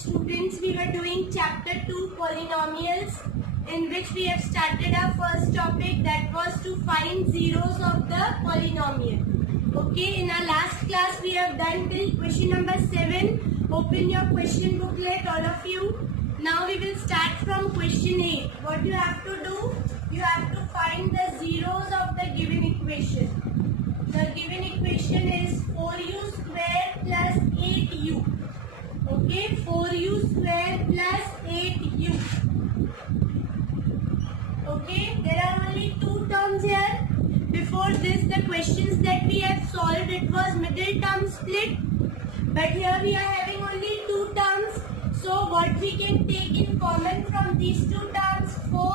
Students, we were doing chapter 2 polynomials, in which we have started our first topic, that was to find zeros of the polynomial. Okay, in our last class we have done till question number 7. Open your question booklet, all of you. Now we will start from question 8. What you have to do? You have to find the zeros of the given equation. The given equation is 4u square plus 8u. Okay, 4u square plus 8u. Okay, there are only two terms here. Before this, the questions that we have solved, it was middle term split. But here we are having only two terms. So what we can take in common from these two terms, 4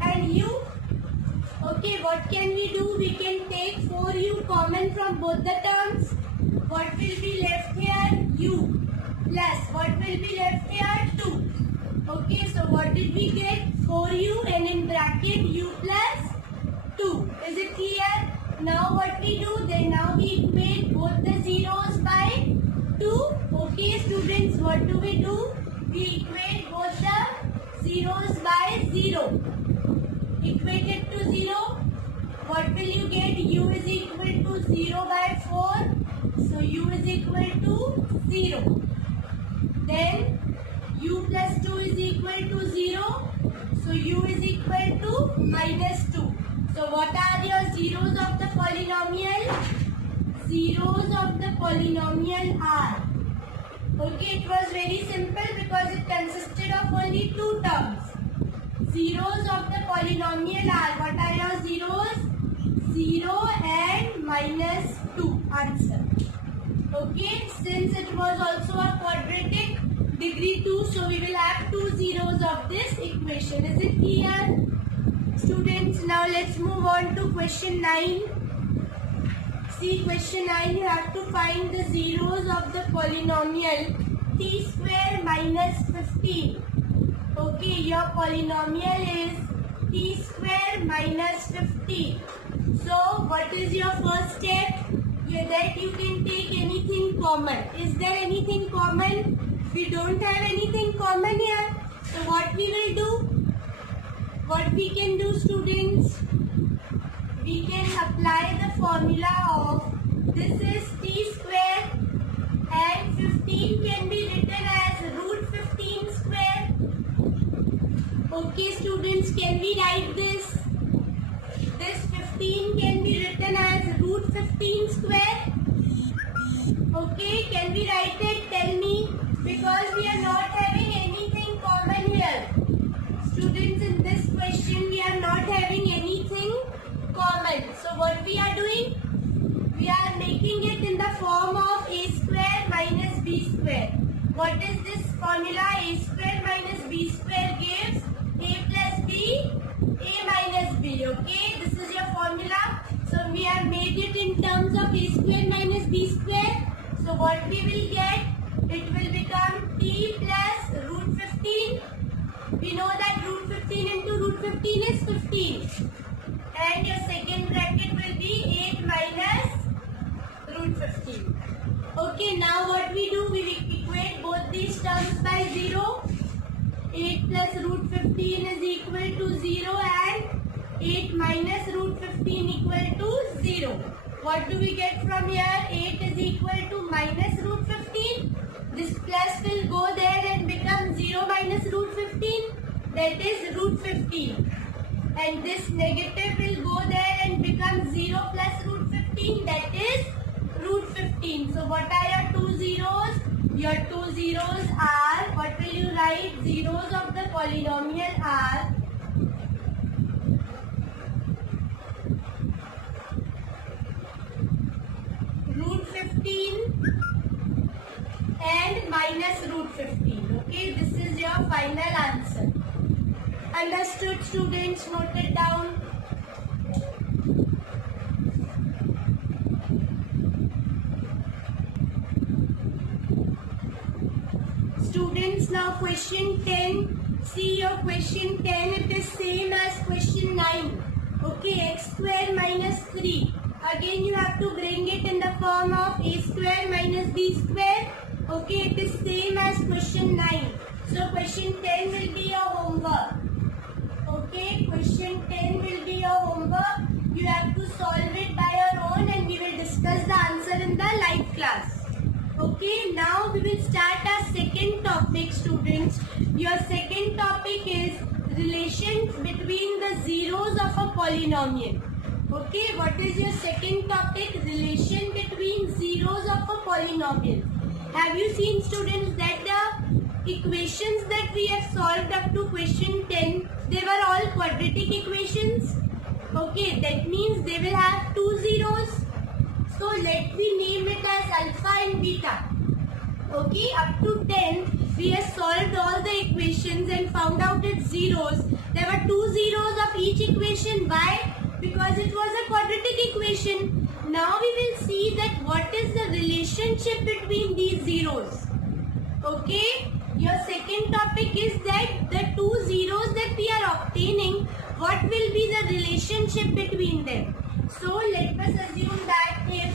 and u. Okay, what can we do? We can take 4u common from both the terms. What will be left here? U. Plus what will be left here? 2. Okay, so what did we get? 4u and in bracket u plus 2. Is it clear? Now what we do? Then now we equate both the zeros by 2. Okay students, what do? We equate both the zeros by 0. Equate it to 0. What will you get? U is equal to 0 by 4. So u is equal to 0. Then u plus 2 is equal to 0. So u is equal to minus 2. So what are your zeros of the polynomial? Zeros of the polynomial are. Okay, it was very simple because it consisted of only two terms. Zeros of the polynomial are. What are your zeros? 0 and minus 2. Answer. Okay, since it was also a quadratic, degree 2, so we will have two zeros of this equation. Is it clear? Students, now let's move on to question 9. See, question 9, you have to find the zeros of the polynomial t square minus 15. Okay, your polynomial is t square minus 15. So, what is your first step? That you can take anything common. Is there anything common? We don't have anything common here. So, what we will do? What we can do, students? We can apply the formula of this is t square and 15 can be written as root 15 square. Okay students, can we write this? This 15 can be written as root 15 square. Okay, can we write it? Tell me. Because we are not having anything common here. Students, in this question we are not having anything common. So what we are doing? We are making it in the form of a square minus b square. What is this formula? A square minus b square gives a plus b, a minus b. Okay, this is your formula. So we have made it in terms of a square minus b square. So what we will get? It will become t plus root 15. We know that root 15 into root 15 is 15. And your second bracket will be 8 minus root 15. Okay, now what we do? We will equate both these terms by 0. 8 plus root 15 is equal to 0 and 8 minus root 15 equal to 0. What do we get from here? 8 is equal to minus root 15. This plus will go there and become 0 minus root 15. That is root 15. And this negative will go there and become 0 plus root 15. That is root 15. So what are your two zeros? Your two zeros are, what will you write? Zeros of the polynomial are root 15 and minus root 15. Okay, this is your final answer. Understood, students? Note it down. Students, now question 10. See your question 10, it is same as question 9. Okay, x square minus 3. Again you have to bring it in the form of a square minus b square. Okay, it is same as question 9. So question 10 will be your homework. Okay, question 10 will be your homework. You have to solve it by your own and we will discuss the answer in the live class. Okay, now we will start our second topic, students. Your second topic is relations between the zeros of a polynomial. Okay, what is your second topic? Relation between zeros of a polynomial. Have you seen, students, that the equations that we have solved up to question 10, they were all quadratic equations? Okay, that means they will have two zeros. So let me name it as alpha and beta. Okay, up to 10, we have solved all the equations and found out its zeros. There were two zeros of each equation. Why? Because it was a quadratic equation. Now we will see that what is the relationship between these zeros. Okay, your second topic is that the two zeros that we are obtaining, what will be the relationship between them. So let us assume that if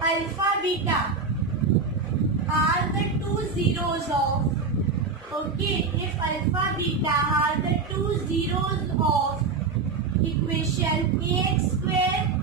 alpha beta are the two zeros of, okay, if alpha beta are the two zeros of equation ax square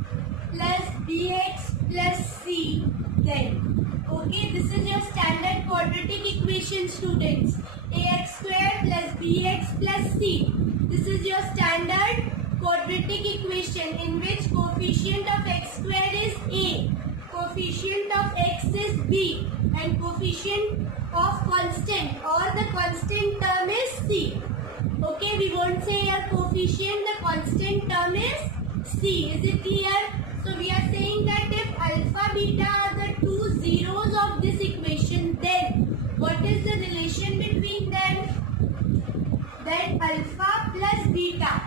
plus bx plus c, then, okay, this is your standard quadratic equation, students. Ax square plus bx plus c. This is your standard quadratic equation in which coefficient of x square is a, coefficient of x is b, and coefficient of constant or the constant term is c. Okay, we won't say your coefficient, the constant term is c. Is it clear? So we are saying that if alpha beta are the two zeros of this equation, then what is the relation between them? That alpha plus beta.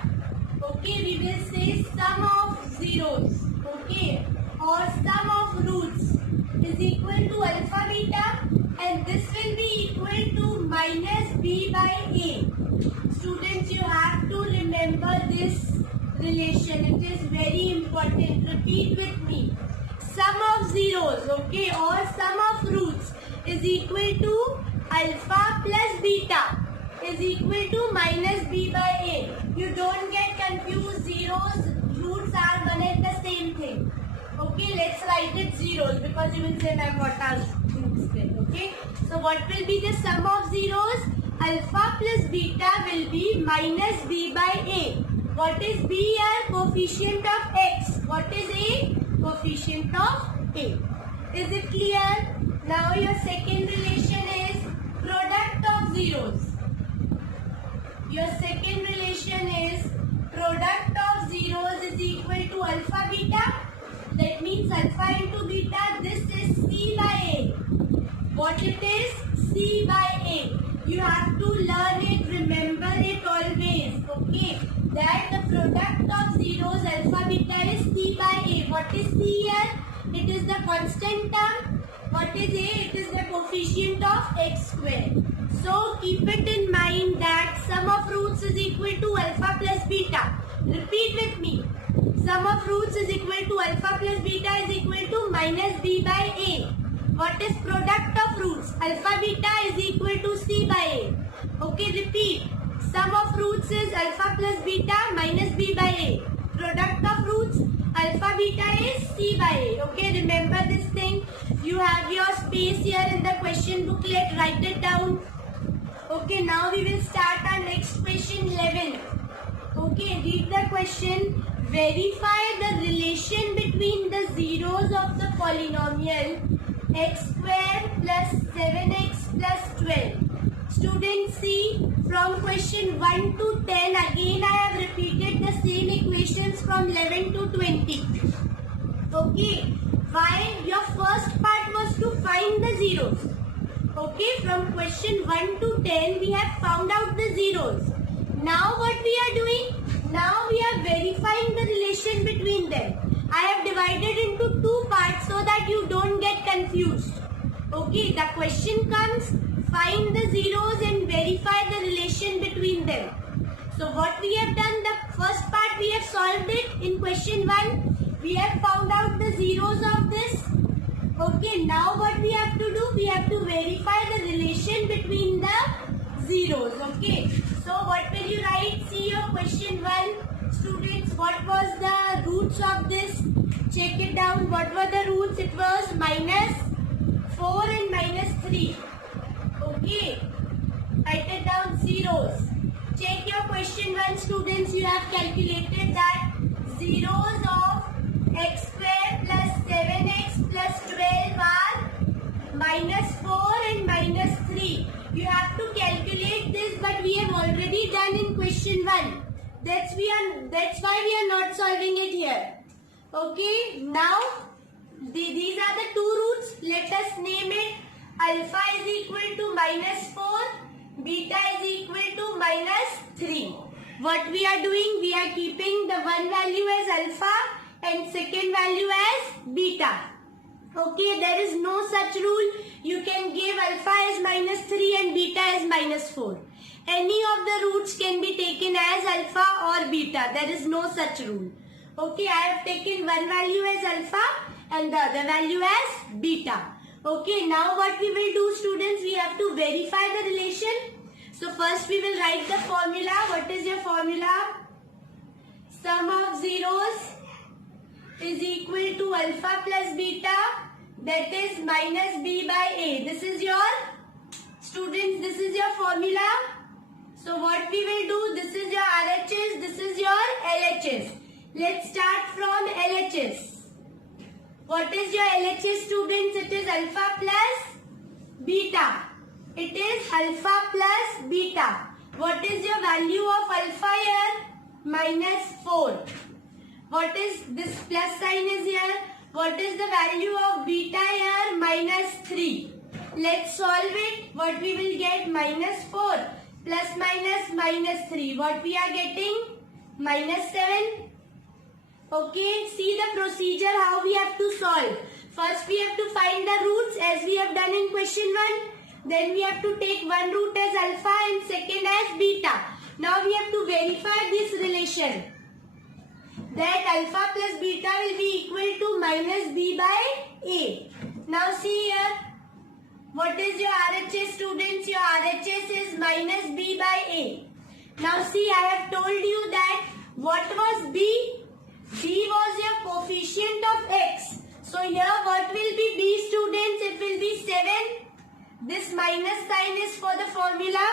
Okay, we will say sum of zeros. Okay, or sum of roots is equal to alpha beta, and this will be equal to minus b by a. Students, you have to remember this relation. It is very important. Repeat with me. Sum of zeros, okay, or sum of roots is equal to alpha plus beta is equal to minus b by a. You don't get confused. Zeros, roots are one and the same thing. Okay, let's write it zeros because you will say, ma'am, what are roots then? Okay, so what will be the sum of zeros? Alpha plus beta will be minus b by a. What is b here? Coefficient of x. What is a? Coefficient of a. Is it clear? Now your second relation is product of zeros. Your second relation is product of zeros is equal to alpha beta. That means alpha into beta. This is c by a. What it is? C by a. You have to learn it, remember it always. Okay. That the product of zeros alpha beta is c by a. What is c here? It is the constant term. What is a? It is the coefficient of x square. So keep it in mind that sum of roots is equal to alpha plus beta. Repeat with me. Sum of roots is equal to alpha plus beta is equal to minus b by a. What is product of roots? Alpha beta is equal to c by a. Okay, repeat. Sum of roots is alpha plus beta minus b by a. Product of roots, alpha beta is c by a. Okay, remember this thing. You have your space here in the question booklet. Write it down. Okay, now we will start our next question 11. Okay, read the question. Verify the relation between the zeros of the polynomial x square plus 7x plus 12. Students, see, from question 1 to 10, again I have repeated the same equations from 11 to 20. Okay, why? Your first part was to find the zeros. Okay, from question 1 to 10, we have found out the zeros. Now what we are doing? Now we are verifying the relation between them. I have divided into two parts so that you don't get confused. Okay, the question comes, find the zeros and verify the relation between them. So what we have done, the first part we have solved it in question 1. We have found out the zeros of this. Okay, now what we have to do? We have to verify the relation between the zeros. Okay, so what will you write? See your question 1. Students, what was the roots of this? Check it down. What were the roots? It was minus 4 and minus 3. Okay, write it down, zeros. Check your question 1, students. You have calculated that zeros of x square plus 7x plus 12 are minus 4 and minus 3. You have to calculate this, but we have already done in question 1. That's why we are not solving it here. Okay, now these are the two roots. Let us name it. Alpha is equal to minus 4, beta is equal to minus 3. What we are doing? We are keeping the one value as alpha and second value as beta. Okay, there is no such rule. You can give alpha as minus 3 and beta as minus 4. Any of the roots can be taken as alpha or beta. There is no such rule. Okay, I have taken one value as alpha and the other value as beta. Okay, now what we will do, students, we have to verify the relation. So first we will write the formula. What is your formula? Sum of zeros is equal to alpha plus beta, that is minus b by a. This is your, students, this is your formula. So what we will do, this is your RHS, this is your LHS. Let's start from LHS. What is your LHS, students? It is alpha plus beta. It is alpha plus beta. What is your value of alpha here? Minus 4. What is this plus sign is here? What is the value of beta here? Minus 3. Let's solve it. What we will get? Minus 4 plus minus minus 3. What we are getting? Minus 7. Okay, see the procedure how we have to solve. First we have to find the roots as we have done in question 1. Then we have to take one root as alpha and second as beta. Now we have to verify this relation. That alpha plus beta will be equal to minus b by a. Now see here. What is your RHS, students? Your RHS is minus b by a. Now see, I have told you that what was b? B was your coefficient of x. So here what will be b, students? It will be 7. This minus sign is for the formula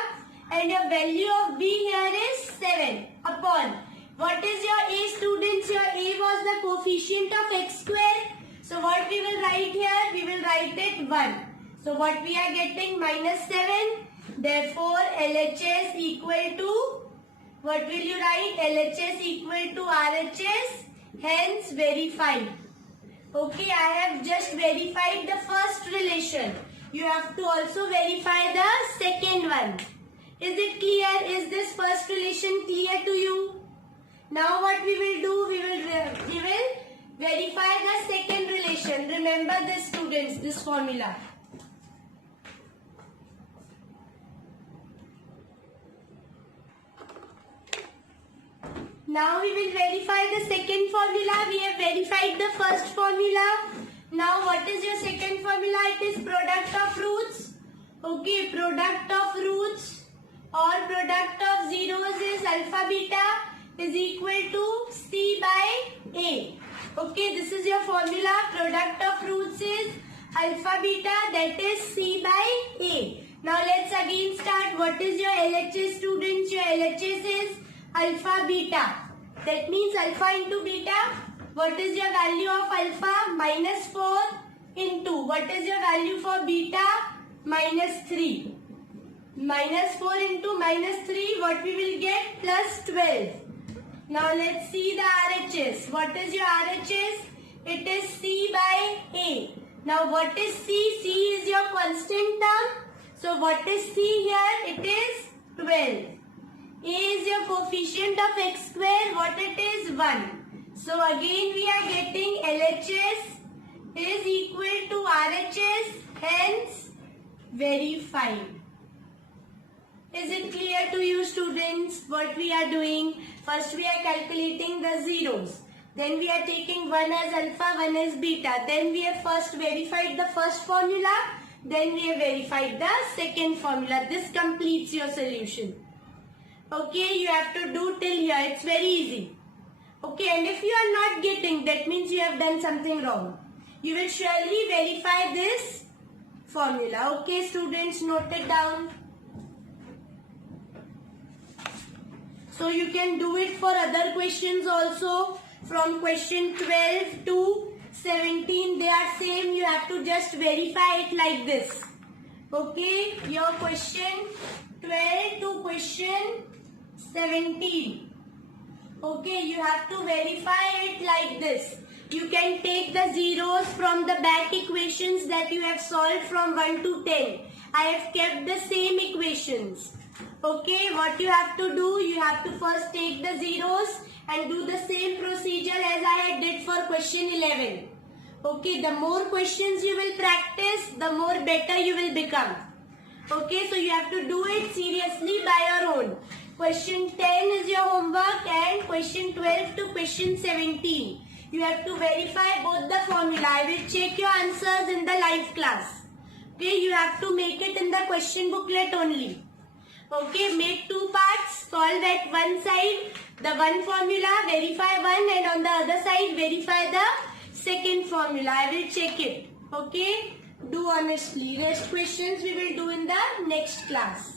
and your value of b here is 7 upon. What is your a, students? Your a was the coefficient of x square. So what we will write here? We will write it 1. So what we are getting? Minus 7. Therefore LHS equal to, what will you write? LHS equal to RHS. Hence verified. Okay, I have just verified the first relation. You have to also verify the second one. Is it clear? Is this first relation clear to you? Now what we will do? We will verify the second relation. Remember this, students, this formula. Now we will verify the second formula. We have verified the first formula. Now what is your second formula? It is product of roots. Okay, product of roots or product of zeros is alpha beta is equal to c by a. Okay, this is your formula. Product of roots is alpha beta, that is c by a. Now let's again start. What is your LHS, students? Your LHS is alpha beta. That means alpha into beta. What is your value of alpha? Minus 4 into. What is your value for beta? Minus 3. Minus 4 into minus 3. What we will get? Plus 12. Now let's see the RHS. What is your RHS? It is c by a. Now what is c? C is your constant term. So what is c here? It is 12. A is your coefficient of x square. What it is? 1. So again we are getting LHS is equal to RHS. Hence verified. Is it clear to you, students, what we are doing? First we are calculating the zeros. Then we are taking one as alpha, one as beta. Then we have first verified the first formula. Then we have verified the second formula. This completes your solution. Okay, you have to do till here. It's very easy. Okay, and if you are not getting, that means you have done something wrong. You will surely verify this formula. Okay, students, note it down. So you can do it for other questions also. From question 12 to 17, they are same. You have to just verify it like this. Okay, your question 12 to question 17. Okay, you have to verify it like this. You can take the zeros from the back equations that you have solved from 1 to 10. I have kept the same equations. Okay, what you have to do, you have to first take the zeros and do the same procedure as I had did for question 11. Okay, the more questions you will practice, the more better you will become. Okay, so you have to do it seriously by your own. Question 10 is your homework and question 12 to question 17. You have to verify both the formula. I will check your answers in the live class. Okay, you have to make it in the question booklet only. Okay, make two parts, solve at one side the one formula, verify one, and on the other side verify the second formula. I will check it. Okay, do honestly. Rest questions we will do in the next class.